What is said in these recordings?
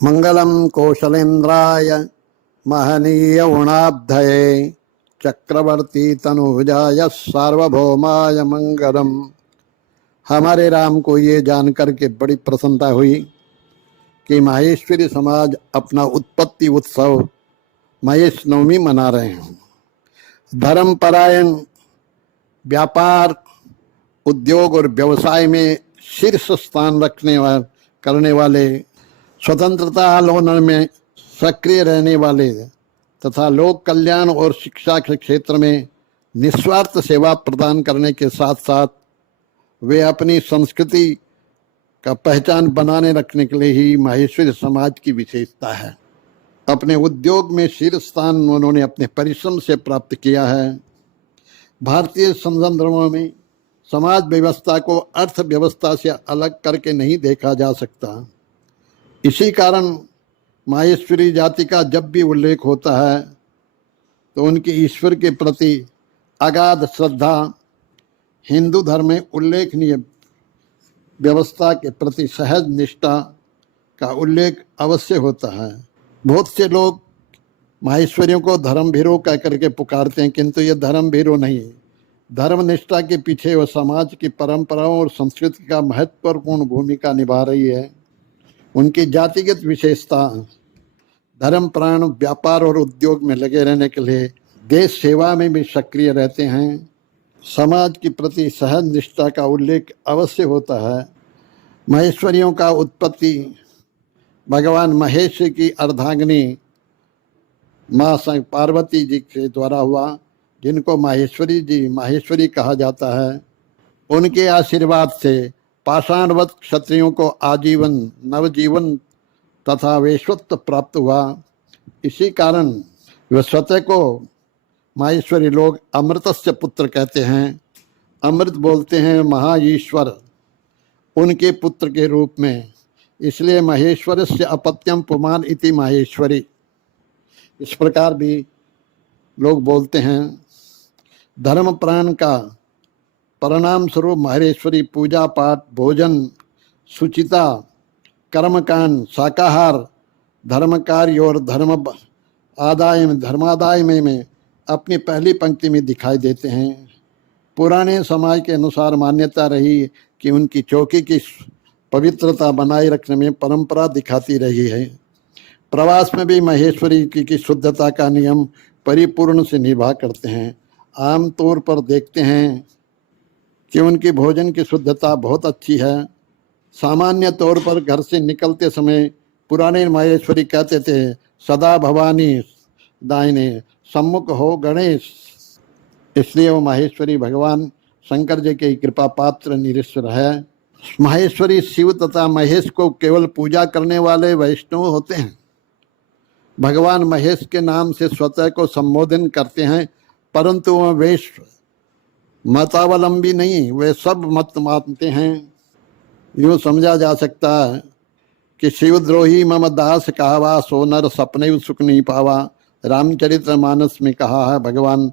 मंगलम कौशलेन्द्राय महनीय गुणाब्धये चक्रवर्ती तनुजाय सार्वभौमाय मंगलम। हमारे राम को ये जानकर के बड़ी प्रसन्नता हुई कि माहेश्वरी समाज अपना उत्पत्ति उत्सव महेश नवमी मना रहे हैं। धर्मपरायण, व्यापार, उद्योग और व्यवसाय में शीर्ष स्थान करने वाले, स्वतंत्रता आंदोलन में सक्रिय रहने वाले तथा लोक कल्याण और शिक्षा के क्षेत्र में निस्वार्थ सेवा प्रदान करने के साथ साथ वे अपनी संस्कृति का पहचान बनाने रखने के लिए ही माहेश्वरी समाज की विशेषता है। अपने उद्योग में शीर्ष स्थान उन्होंने अपने परिश्रम से प्राप्त किया है। भारतीय संदर्भों में समाज व्यवस्था को अर्थव्यवस्था से अलग करके नहीं देखा जा सकता। इसी कारण माहेश्वरी जाति का जब भी उल्लेख होता है तो उनके ईश्वर के प्रति अगाध श्रद्धा, हिंदू धर्म में उल्लेखनीय व्यवस्था के प्रति सहज निष्ठा का उल्लेख अवश्य होता है। बहुत से लोग माहेश्वरियों को धर्मभीरू कह करके पुकारते हैं, किंतु ये धर्मभीरू नहीं है। धर्मनिष्ठा के पीछे वह समाज की परंपराओं और संस्कृति का महत्वपूर्ण भूमिका निभा रही है। उनकी जातिगत विशेषता धर्मप्राण, व्यापार और उद्योग में लगे रहने के लिए देश सेवा में भी सक्रिय रहते हैं। समाज के प्रति सहज निष्ठा का उल्लेख अवश्य होता है। महेश्वरियों का उत्पत्ति भगवान महेश की अर्धांगिनी माँ पार्वती जी के द्वारा हुआ, जिनको माहेश्वरी कहा जाता है। उनके आशीर्वाद से पाषाणवत क्षत्रियों को आजीवन नवजीवन तथा वेश्वत्व प्राप्त हुआ। इसी कारण वे स्वतः को माहेश्वरी लोग अमृतस्य पुत्र कहते हैं। अमृत बोलते हैं महाईश्वर उनके पुत्र के रूप में, इसलिए महेश्वरस्य अपत्यम पुमान इति माहेश्वरी, इस प्रकार भी लोग बोलते हैं। धर्म प्राण का परिणाम स्वरूप माहेश्वरी पूजा पाठ, भोजन, शुचिता, कर्मकांड, शाकाहार, धर्म कार्य और धर्मादाय में अपनी पहली पंक्ति में दिखाई देते हैं। पुराने समाज के अनुसार मान्यता रही कि उनकी चौकी की पवित्रता बनाए रखने में परंपरा दिखाती रही है। प्रवास में भी महेश्वरी की शुद्धता का नियम परिपूर्ण से निभा करते हैं। आमतौर पर देखते हैं कि उनकी भोजन की शुद्धता बहुत अच्छी है। सामान्य तौर पर घर से निकलते समय पुराने माहेश्वरी कहते थे, सदा भवानी दाहिने सम्मुख हो गणेश। इसलिए वो माहेश्वरी भगवान शंकर जी के कृपा पात्र निरीश्वर है। माहेश्वरी शिव तथा महेश को केवल पूजा करने वाले वैष्णव होते हैं। भगवान महेश के नाम से स्वतः को संबोधन करते हैं, परंतु वह वैश्व मतावलंबी नहीं, वे सब मत मानते हैं। यूँ समझा जा सकता है कि शिवद्रोही मम दास कहावा, सो नर सपने सुख नहीं पावा। रामचरित्र मानस में कहा है भगवान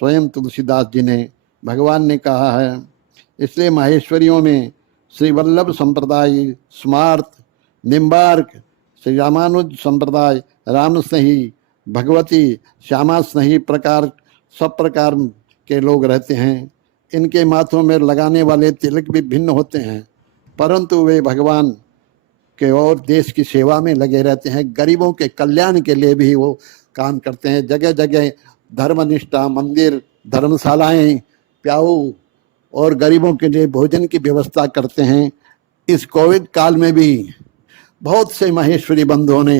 स्वयं तुलसीदास जी ने, भगवान ने कहा है। इसलिए माहेश्वरियों में श्री वल्लभ संप्रदाय, स्मार्त, निम्बार्क, श्री रामानुज संप्रदाय, राम स्नेही, भगवती, श्यामा स्नेही प्रकार सब प्रकार के लोग रहते हैं। इनके माथों में लगाने वाले तिलक भी भिन्न होते हैं, परंतु वे भगवान के और देश की सेवा में लगे रहते हैं। गरीबों के कल्याण के लिए भी वो काम करते हैं। जगह जगह धर्मनिष्ठा, मंदिर, धर्मशालाएं, प्याऊ और गरीबों के लिए भोजन की व्यवस्था करते हैं। इस कोविड काल में भी बहुत से माहेश्वरी बंधुओं ने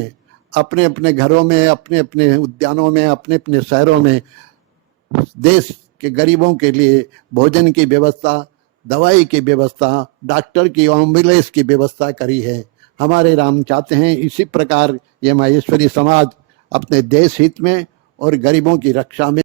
अपने अपने घरों में, अपने अपने उद्यानों में, अपने अपने शहरों में देश के गरीबों के लिए भोजन की व्यवस्था, दवाई की व्यवस्था, डॉक्टर की, एम्बुलेंस की व्यवस्था करी है। हमारे राम चाहते हैं इसी प्रकार ये माहेश्वरी समाज अपने देश हित में और गरीबों की रक्षा में